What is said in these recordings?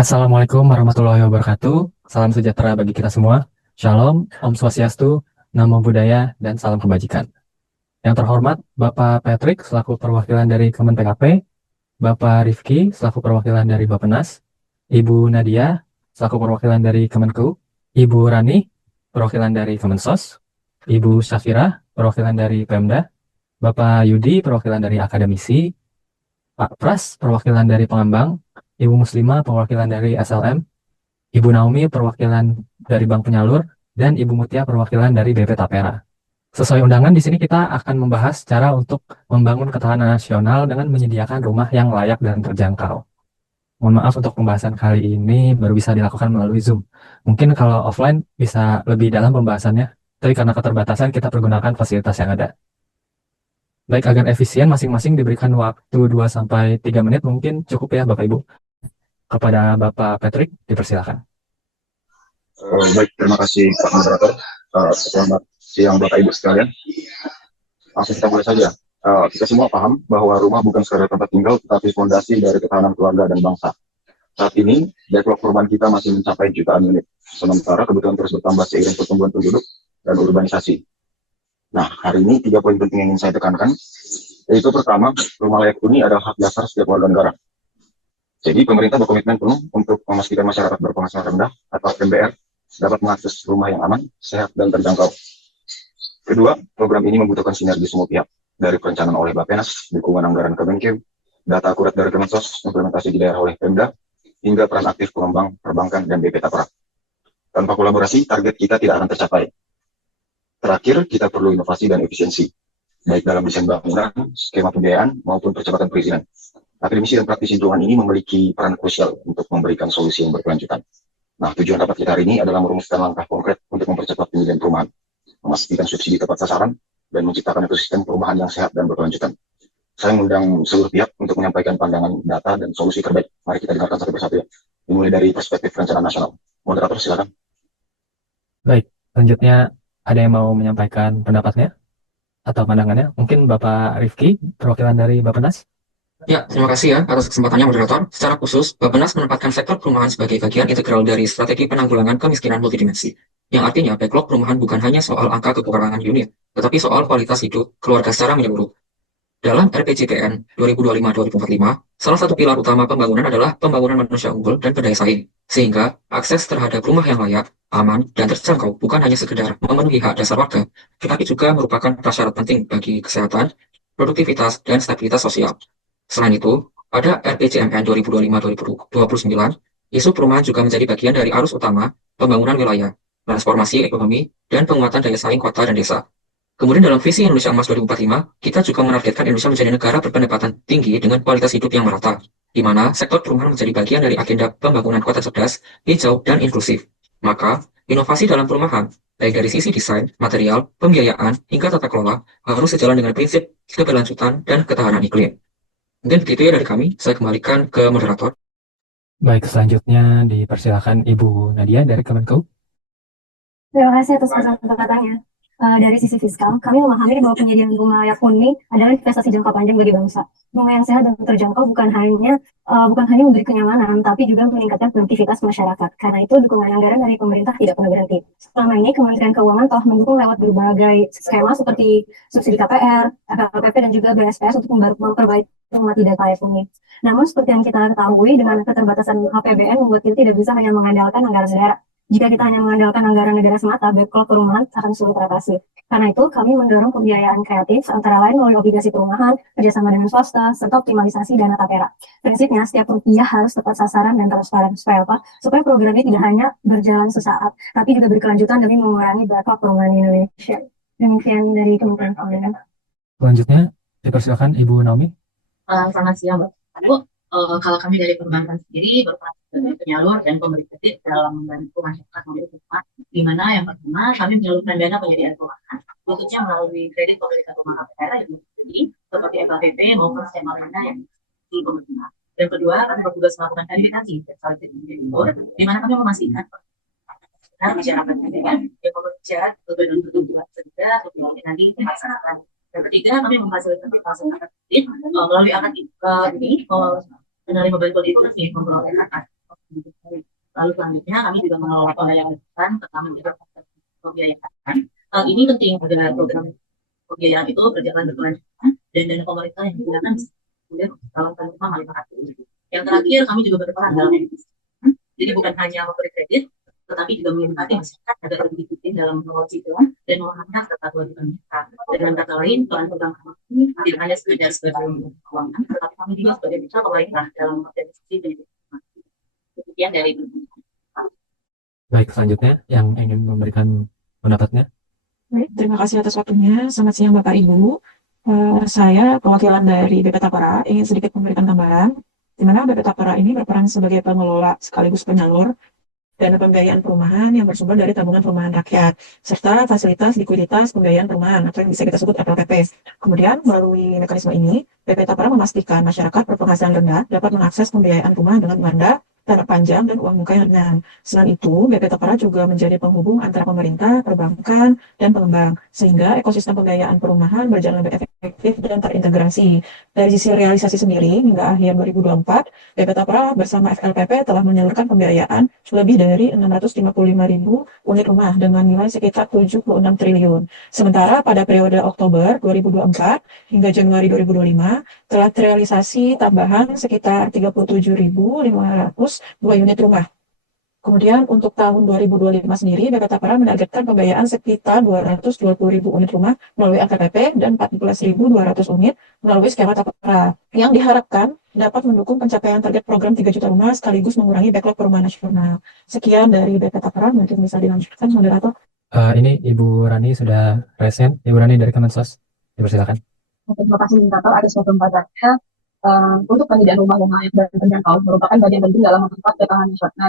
Assalamualaikum warahmatullahi wabarakatuh. Salam sejahtera bagi kita semua. Shalom, Om Swastiastu, Namo Buddhaya, dan salam kebajikan. Yang terhormat, Bapak Patrick selaku perwakilan dari Kemen PKP, Bapak Rifki selaku perwakilan dari Bappenas, Ibu Nadia selaku perwakilan dari Kemenku, Ibu Rani perwakilan dari Kemensos, Ibu Syafira perwakilan dari Pemda, Bapak Yudi perwakilan dari akademisi, Pak Pras perwakilan dari pengembang, Ibu Muslimah perwakilan dari SLM, Ibu Naomi perwakilan dari Bank Penyalur, dan Ibu Mutia perwakilan dari BP Tapera. Sesuai undangan di sini kita akan membahas cara untuk membangun ketahanan nasional dengan menyediakan rumah yang layak dan terjangkau. Mohon maaf untuk pembahasan kali ini baru bisa dilakukan melalui Zoom. Mungkin kalau offline bisa lebih dalam pembahasannya, tapi karena keterbatasan kita pergunakan fasilitas yang ada. Baik, agar efisien masing-masing diberikan waktu 2-3 menit mungkin cukup ya Bapak Ibu. Kepada Bapak Patrick, dipersilakan. Baik, terima kasih Pak Moderator. Selamat siang Bapak Ibu sekalian. Langsung kita mulai saja. Kita semua paham bahwa rumah bukan sekadar tempat tinggal, tetapi fondasi dari ketahanan keluarga dan bangsa. Saat ini, backlog perumahan kita masih mencapai jutaan unit, sementara kebutuhan terus bertambah seiring pertumbuhan penduduk dan urbanisasi. Nah, hari ini 3 poin penting yang ingin saya tekankan, yaitu pertama, rumah layak huni adalah hak dasar setiap warga negara. Jadi, pemerintah berkomitmen penuh untuk memastikan masyarakat berpenghasilan rendah atau MBR dapat mengakses rumah yang aman, sehat, dan terjangkau. Kedua, program ini membutuhkan sinergi semua pihak, dari perencanaan oleh Bappenas, dukungan anggaran Kemenkim, data akurat dari Kemensos, implementasi di daerah oleh Pemda, hingga peran aktif pengembang, perbankan, dan BP Tapera. Tanpa kolaborasi, target kita tidak akan tercapai. Terakhir, kita perlu inovasi dan efisiensi, baik dalam desain bangunan, skema pembiayaan, maupun percepatan perizinan. Akademisi dan praktisi lingkungan ini memiliki peran krusial untuk memberikan solusi yang berkelanjutan. Nah, tujuan rapat kita hari ini adalah merumuskan langkah konkret untuk mempercepat penyediaan perumahan, memastikan subsidi tepat sasaran, dan menciptakan ekosistem perumahan yang sehat dan berkelanjutan. Saya mengundang seluruh pihak untuk menyampaikan pandangan data dan solusi terbaik. Mari kita dengarkan satu persatu ya. Dimulai dari perspektif perencanaan nasional. Moderator, silakan. Baik, selanjutnya ada yang mau menyampaikan pendapatnya atau pandangannya? Mungkin Bapak Rifki, perwakilan dari Bappenas. Ya, terima kasih ya atas kesempatannya moderator. Secara khusus, Bappenas menempatkan sektor perumahan sebagai bagian integral dari strategi penanggulangan kemiskinan multidimensi. Yang artinya backlog perumahan bukan hanya soal angka kekurangan unit, tetapi soal kualitas hidup keluarga secara menyeluruh. Dalam RPJPN 2025-2045, salah satu pilar utama pembangunan adalah pembangunan manusia unggul dan berdaya saing, sehingga akses terhadap rumah yang layak, aman, dan terjangkau bukan hanya sekedar memenuhi hak dasar warga, tetapi juga merupakan prasyarat penting bagi kesehatan, produktivitas, dan stabilitas sosial. Selain itu, pada RPJMN 2025-2029, isu perumahan juga menjadi bagian dari arus utama pembangunan wilayah, transformasi ekonomi, dan penguatan daya saing kota dan desa. Kemudian dalam visi Indonesia Emas 2045, kita juga menargetkan Indonesia menjadi negara berpendapatan tinggi dengan kualitas hidup yang merata, di mana sektor perumahan menjadi bagian dari agenda pembangunan kota cerdas, hijau, dan inklusif. Maka, inovasi dalam perumahan, baik dari sisi desain, material, pembiayaan, hingga tata kelola, harus sejalan dengan prinsip keberlanjutan dan ketahanan iklim. Mungkin begitu ya dari kami. Saya kembalikan ke moderator. Baik, selanjutnya dipersilakan Ibu Nadia dari Kemenku. Terima kasih atas kesempatannya. Dari sisi fiskal, kami memahami bahwa penyediaan rumah layak huni adalah investasi jangka panjang bagi bangsa. Rumah yang sehat dan terjangkau bukan hanya memberi kenyamanan, tapi juga meningkatkan produktivitas masyarakat. Karena itu, dukungan anggaran dari pemerintah tidak pernah berhenti. Selama ini, Kementerian Keuangan telah mendukung lewat berbagai skema seperti subsidi KPR, FLPP, dan juga BSPS untuk memperbaiki rumah tidak layak huni. Namun, seperti yang kita ketahui, dengan keterbatasan APBN membuat kita tidak bisa hanya mengandalkan anggaran daerah. Jika kita hanya mengandalkan anggaran negara semata, backlog perumahan akan sulit teratasi. Karena itu, kami mendorong pembiayaan kreatif, antara lain melalui obligasi perumahan, kerjasama dengan swasta, serta optimalisasi dana tapera. Prinsipnya, setiap rupiah harus tepat sasaran dan transparan. Supaya apa? Supaya program ini tidak hanya berjalan sesaat, tapi juga berkelanjutan demi mengurangi backlog perumahan di Indonesia. Demikian dari Kementerian Keuangan. Selanjutnya, dipersilakan Ibu Naomi. Selamat siang, Mbak. Bu, kalau kami dari perbankan sendiri berperan sebagai penyalur dan pemberi kredit dalam membantu masyarakat membeli rumah, di mana yang pertama kami menyalurkan dana penyediaan perumahan, khususnya melalui kredit pemilikan rumah KPR yang jadi seperti FLPP maupun skema lainnya yang di pemerintah. Dan kedua, kami bertugas melakukan verifikasi terkait dengan di mana kami memastikan masyarakat yang bekerja sesuai dengan ketentuan kerja sesuai nanti dilaksanakan. Dan ketiga, kami memfasilitasi masyarakat melalui akad ini menerima bantuan itu memperoleh akad. Lalu selanjutnya kami juga mengelola pembayaran pertama menjaga pembiayaan. Hal ini penting agar program pembiayaan itu berjalan berkelanjutan dan dana pemerintah yang digunakan bisa kemudian dalam rumah manfaat. Yang terakhir, kami juga berperan dalam edukasi. Jadi bukan hanya memberi kredit, tetapi juga mengedukasi masyarakat agar lebih disiplin dalam mengelola cicilan dan memahami hak serta kewajiban mereka. Dengan kata lain, peran program kami tidak hanya sekedar sebagai keuangan, tetapi kami juga sebagai mitra pemerintah dalam organisasi dan informasi. Demikian dari Baik, selanjutnya yang ingin memberikan pendapatnya. Baik, terima kasih atas waktunya. Selamat siang Bapak Ibu. Saya perwakilan dari BP Tapera ingin sedikit memberikan gambaran di mana BP Tapera ini berperan sebagai pengelola sekaligus penyalur dana pembiayaan perumahan yang bersumber dari tabungan perumahan rakyat, serta fasilitas likuiditas pembiayaan perumahan atau yang bisa kita sebut FLPP. Kemudian, melalui mekanisme ini, BP Tapera memastikan masyarakat berpenghasilan rendah dapat mengakses pembiayaan rumah dengan benda, tenor panjang, dan uang muka yang ringan. Selain itu, BP Tapera juga menjadi penghubung antara pemerintah, perbankan, dan pengembang, sehingga ekosistem pembiayaan perumahan berjalan lebih efektif dan terintegrasi. Dari sisi realisasi sendiri, hingga akhir 2024, BP Tapera bersama FLPP telah menyalurkan pembiayaan lebih dari 655.000 unit rumah dengan nilai sekitar 76 triliun. Sementara pada periode Oktober 2024 hingga Januari 2025 telah terrealisasi tambahan sekitar 37.502 unit rumah. Kemudian untuk tahun 2025 sendiri, BP Tapera menargetkan pembiayaan sekitar 220.000 unit rumah melalui FLPP dan 14.200 unit melalui skema Tapera, yang diharapkan dapat mendukung pencapaian target program 3 juta rumah sekaligus mengurangi backlog perumahan nasional. Sekian dari BP Tapera, mungkin bisa dilanjutkan, moderator. Ini Ibu Rani sudah resen. Ibu Rani dari Kemensos, dipersilakan. Terima kasih moderator atas kesempatan. Untuk penyediaan rumah yang layak dan terjangkau merupakan bagian penting dalam memperkuat ketahanan nasional.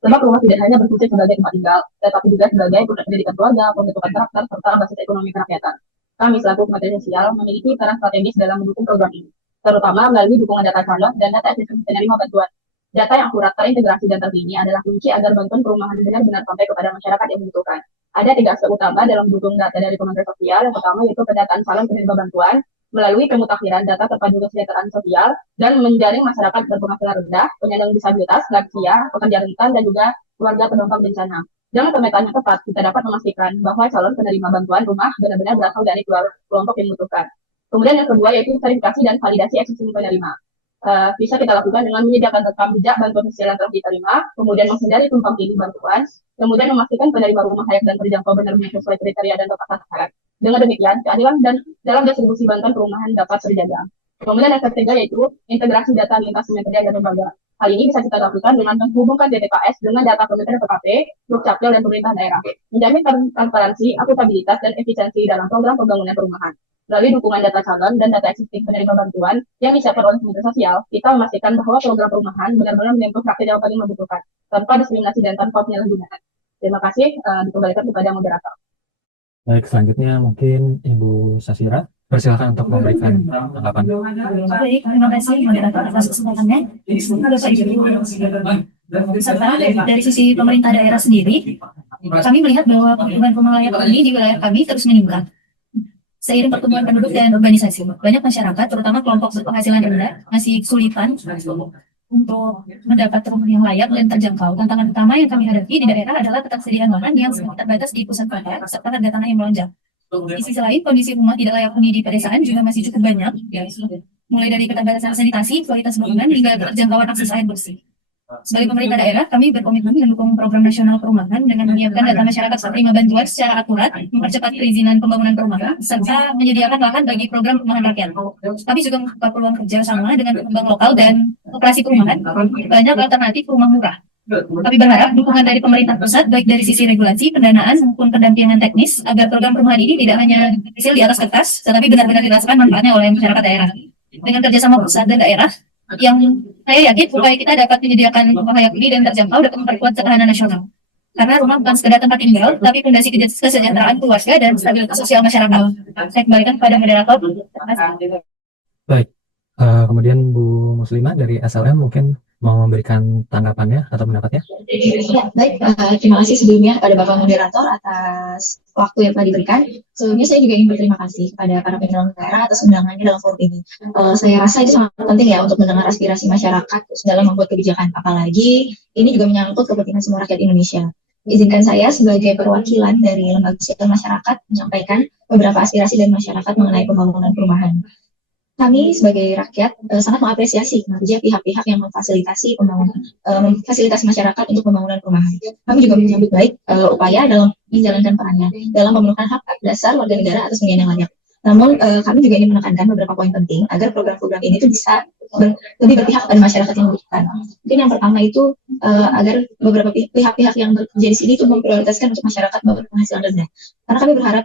Sebab rumah tidak hanya berfungsi sebagai tempat tinggal, tetapi juga sebagai pusat pendidikan keluarga, pembentukan karakter, serta basis ekonomi kerakyatan. Kami selaku Kementerian Sosial memiliki peran strategis dalam mendukung program ini, terutama melalui dukungan data calon dan data ekosistem penerima bantuan. Data yang akurat, terintegrasi, dan terkini adalah kunci agar bantuan perumahan benar-benar sampai kepada masyarakat yang membutuhkan. Ada 3 aspek utama dalam mendukung data dari Kementerian Sosial. Yang pertama yaitu pendataan calon penerima bantuan melalui pemutakhiran data terpadu kesejahteraan sosial dan menjaring masyarakat berpenghasilan rendah, penyandang disabilitas, lansia, pekerja rentan, dan juga keluarga terdampak bencana. Dengan pemetaan yang tepat, kita dapat memastikan bahwa calon penerima bantuan rumah benar-benar berasal dari kelompok yang membutuhkan. Kemudian yang kedua yaitu verifikasi dan validasi existing penerima. Bisa kita lakukan dengan menyediakan rekam jejak bantuan sosial yang telah diterima, kemudian menghindari tumpang tindih bantuan, kemudian memastikan penerima rumah layak dan terjangkau benar-benar sesuai kriteria dan tepat sasaran. Dengan demikian, keadilan dan dalam distribusi bantuan perumahan dapat terjaga. Kemudian yang ketiga yaitu integrasi data lintas kementerian dan lembaga. Hal ini bisa kita lakukan dengan menghubungkan DTKS dengan data Kementerian PKP, Dukcapil, dan pemerintah daerah, menjamin transparansi, akuntabilitas, dan efisiensi dalam program pembangunan perumahan. Melalui dukungan data calon dan data existing penerima bantuan yang disiapkan oleh Kementerian Sosial, kita memastikan bahwa program perumahan benar-benar menyentuh rakyat yang paling membutuhkan, tanpa diskriminasi dan tanpa penyalahgunaan. Terima kasih, dikembalikan kepada moderator. Baik, selanjutnya mungkin Ibu Sasira. Persilakan untuk memberikan tanggapan. Baik, terima kasih moderator atas kesempatannya. Bapak Ibu, serta dari sisi pemerintah daerah sendiri, kami melihat bahwa pertumbuhan rumah layak huni di wilayah kami terus meningkat. Seiring pertumbuhan penduduk dan urbanisasi, banyak masyarakat, terutama kelompok berpenghasilan rendah, masih kesulitan untuk mendapat rumah yang layak dan terjangkau. Tantangan utama yang kami hadapi di daerah adalah ketersediaan lahan yang semakin terbatas di pusat kota, serta harga tanah yang melonjak. Di sisi lain, kondisi rumah tidak layak huni di pedesaan juga masih cukup banyak, mulai dari keterbatasan sanitasi, kualitas bangunan, hingga keterjangkauan akses air bersih. Sebagai pemerintah daerah, kami berkomitmen mendukung program nasional perumahan dengan menyiapkan data masyarakat penerima bantuan secara akurat, mempercepat perizinan pembangunan perumahan, serta menyediakan lahan bagi program perumahan rakyat. Kami juga membuka peluang kerja sama dengan pengembang lokal dan operasi perumahan, banyak alternatif rumah murah. Kami berharap dukungan dari pemerintah pusat, baik dari sisi regulasi, pendanaan, maupun pendampingan teknis, agar program perumahan ini tidak hanya hasil di atas kertas, tetapi benar-benar dirasakan manfaatnya oleh masyarakat daerah. Dengan kerjasama pusat dan daerah, yang saya yakin upaya kita dapat menyediakan rumah layak huni dan terjangkau dapat memperkuat ketahanan nasional. Karena rumah bukan sekedar tempat tinggal, tapi fondasi kesejahteraan keluarga dan stabilitas sosial masyarakat. Saya kembalikan kepada moderator. Baik, kemudian Bu Muslimah dari SLM mungkin mau memberikan tanggapannya atau pendapatnya. Ya, baik. Terima kasih sebelumnya kepada Bapak Moderator atas waktu yang telah diberikan. Sebelumnya saya juga ingin berterima kasih kepada para penyelenggara atas undangannya dalam forum ini. Saya rasa itu sangat penting ya untuk mendengar aspirasi masyarakat dalam membuat kebijakan. Apalagi ini juga menyangkut kepentingan semua rakyat Indonesia. Izinkan saya sebagai perwakilan dari lembaga sosial masyarakat menyampaikan beberapa aspirasi dari masyarakat mengenai pembangunan perumahan. Kami sebagai rakyat sangat mengapresiasi kinerja pihak-pihak yang memfasilitasi memfasilitasi masyarakat untuk pembangunan perumahan. Kami juga menyambut baik upaya dalam menjalankan perannya dalam memenuhi hak dasar warga negara atas hunian yang layak. Namun kami juga ingin menekankan beberapa poin penting agar program-program ini tuh bisa lebih berpihak pada masyarakat yang membutuhkan. Mungkin yang pertama itu agar beberapa pihak-pihak yang bekerja di sini itu memprioritaskan untuk masyarakat berpenghasilan rendah. Karena kami berharap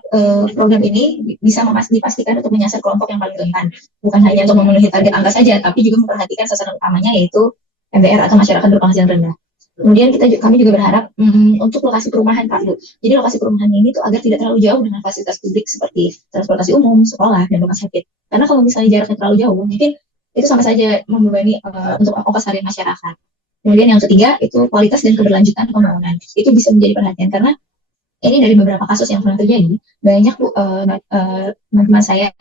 program ini bisa dipastikan untuk menyasar kelompok yang paling rentan, bukan hanya untuk memenuhi target angka saja, tapi juga memperhatikan sasaran utamanya yaitu MBR atau masyarakat berpenghasilan rendah. Kemudian kami juga berharap untuk lokasi perumahan Pak Bu. Jadi lokasi perumahan ini tuh agar tidak terlalu jauh dengan fasilitas publik seperti transportasi umum, sekolah, dan rumah sakit. Karena kalau misalnya jaraknya terlalu jauh, mungkin itu sama saja membebani untuk ongkos harian masyarakat. Kemudian yang ketiga itu kualitas dan keberlanjutan pembangunan. Itu bisa menjadi perhatian karena ini dari beberapa kasus yang pernah terjadi, banyak teman-teman saya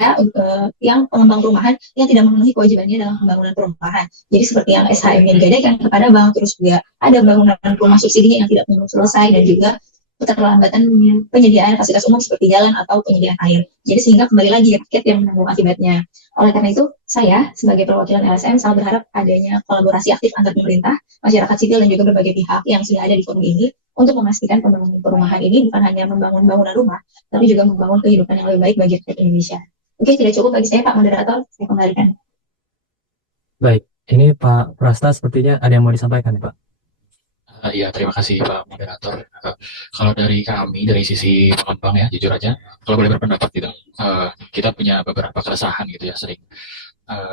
yang pengembang perumahan yang tidak memenuhi kewajibannya dalam pembangunan perumahan. Jadi seperti yang SHM-nya digadaikan kepada bank, terus juga ada bangunan rumah subsidinya yang tidak selesai, dan juga keterlambatan penyediaan fasilitas umum seperti jalan atau penyediaan air. Jadi sehingga kembali lagi rakyat yang menanggung akibatnya. Oleh karena itu, saya sebagai perwakilan LSM sangat berharap adanya kolaborasi aktif antar pemerintah, masyarakat sipil, dan juga berbagai pihak yang sudah ada di forum ini untuk memastikan pembangunan perumahan ini bukan hanya membangun bangunan rumah, tapi juga membangun kehidupan yang lebih baik bagi rakyat Indonesia. Oke, tidak cukup bagi saya, Pak Moderator. Saya kembalikan. Baik, ini Pak Prasta sepertinya ada yang mau disampaikan, Pak. Iya, terima kasih Pak Moderator. Kalau dari kami, dari sisi pengembang ya, jujur aja, kalau boleh berpendapat gitu, kita punya beberapa keresahan gitu ya, sering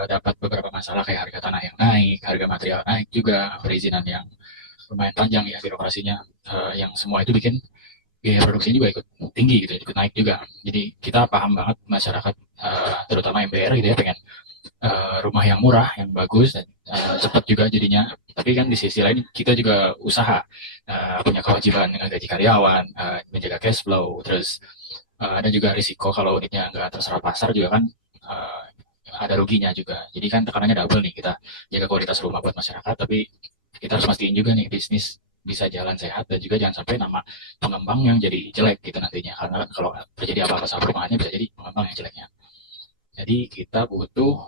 dapat beberapa masalah kayak harga tanah yang naik, harga material naik juga, perizinan yang lumayan panjang ya birokrasinya, yang semua itu bikin biaya produksinya juga ikut tinggi gitu, ikut naik juga. Jadi kita paham banget masyarakat, terutama MBR gitu ya, pengen rumah yang murah, yang bagus, dan cepat juga jadinya. Tapi kan di sisi lain kita juga usaha, punya kewajiban gaji karyawan, menjaga cash flow, terus ada juga risiko kalau unitnya nggak terserap pasar juga kan, ada ruginya juga. Jadi kan tekanannya double nih, kita jaga kualitas rumah buat masyarakat, tapi kita harus pastiin juga nih bisnis bisa jalan sehat, dan juga jangan sampai nama pengembang yang jadi jelek gitu nantinya, karena kan kalau terjadi apa-apa sama perumahannya bisa jadi pengembang yang jeleknya. Jadi kita butuh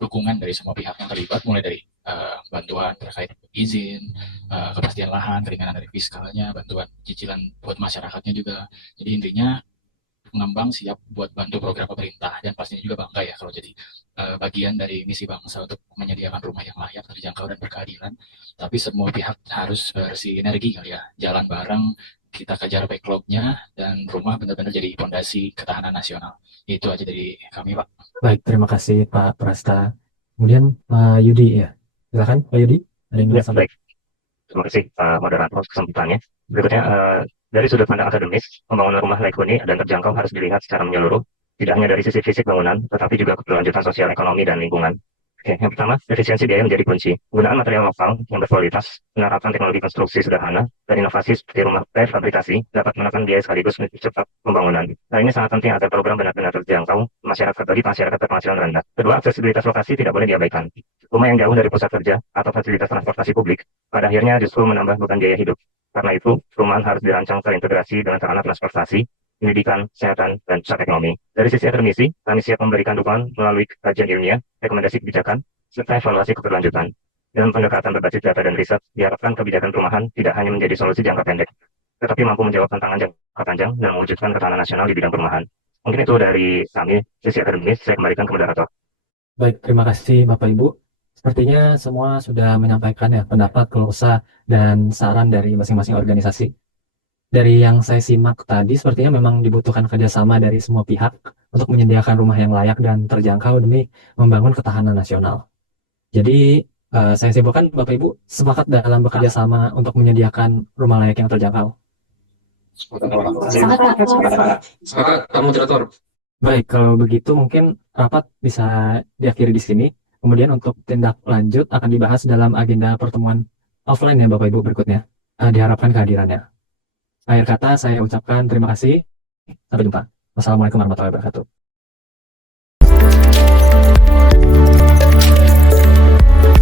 dukungan dari semua pihak yang terlibat, mulai dari bantuan terkait izin, kepastian lahan, keringanan dari fiskalnya, bantuan cicilan buat masyarakatnya juga. Jadi intinya pengembang siap buat bantu program pemerintah, dan pastinya juga bangga ya kalau jadi bagian dari misi bangsa untuk menyediakan rumah yang layak, terjangkau, dan berkeadilan. Tapi semua pihak harus bersinergi kali ya, jalan bareng, kita kejar backlognya, dan rumah benar-benar jadi fondasi ketahanan nasional. Itu aja dari kami, Pak. Baik, terima kasih Pak Prasta. Kemudian Pak Yudi ya, silakan Pak Yudi. Ada yang Ya, ingin sampaikan? baik. Terima kasih Pak Moderator kesempatannya. Berikutnya, dari sudut pandang akademis, pembangunan rumah layak huni dan terjangkau harus dilihat secara menyeluruh, tidak hanya dari sisi fisik bangunan, tetapi juga keberlanjutan sosial, ekonomi, dan lingkungan. Oke, yang pertama, efisiensi biaya menjadi kunci. Penggunaan material lokal yang berkualitas, penerapan teknologi konstruksi sederhana, dan inovasi seperti rumah prefabrikasi dapat menekan biaya sekaligus mempercepat pembangunan. Nah, ini sangat penting agar program benar-benar terjangkau bagi masyarakat berpenghasilan rendah. Kedua, aksesibilitas lokasi tidak boleh diabaikan. Rumah yang jauh dari pusat kerja atau fasilitas transportasi publik, pada akhirnya justru menambah beban biaya hidup. Karena itu, perumahan harus dirancang terintegrasi dengan sarana transportasi, pendidikan, kesehatan, dan pusat ekonomi. Dari sisi akademisi, kami siap memberikan dukungan melalui kajian ilmiah, rekomendasi kebijakan, serta evaluasi keberlanjutan. Dalam pendekatan berbasis data dan riset, diharapkan kebijakan perumahan tidak hanya menjadi solusi jangka pendek, tetapi mampu menjawab tantangan jangka panjang dan mewujudkan ketahanan nasional di bidang perumahan. Mungkin itu dari kami, sisi akademis, saya kembalikan ke moderator. Baik, terima kasih Bapak Ibu. Sepertinya semua sudah menyampaikan ya pendapat, keluh kesah, dan saran dari masing-masing organisasi. Dari yang saya simak tadi, sepertinya memang dibutuhkan kerjasama dari semua pihak untuk menyediakan rumah yang layak dan terjangkau demi membangun ketahanan nasional. Jadi, saya simpulkan Bapak Ibu sepakat dalam bekerja sama untuk menyediakan rumah layak yang terjangkau. Sepakat, Pak Moderator. Baik, kalau begitu mungkin rapat bisa diakhiri di sini. Kemudian untuk tindak lanjut akan dibahas dalam agenda pertemuan offline ya Bapak Ibu berikutnya. Diharapkan kehadirannya. Akhir kata saya ucapkan terima kasih. Sampai jumpa. Wassalamualaikum warahmatullahi wabarakatuh.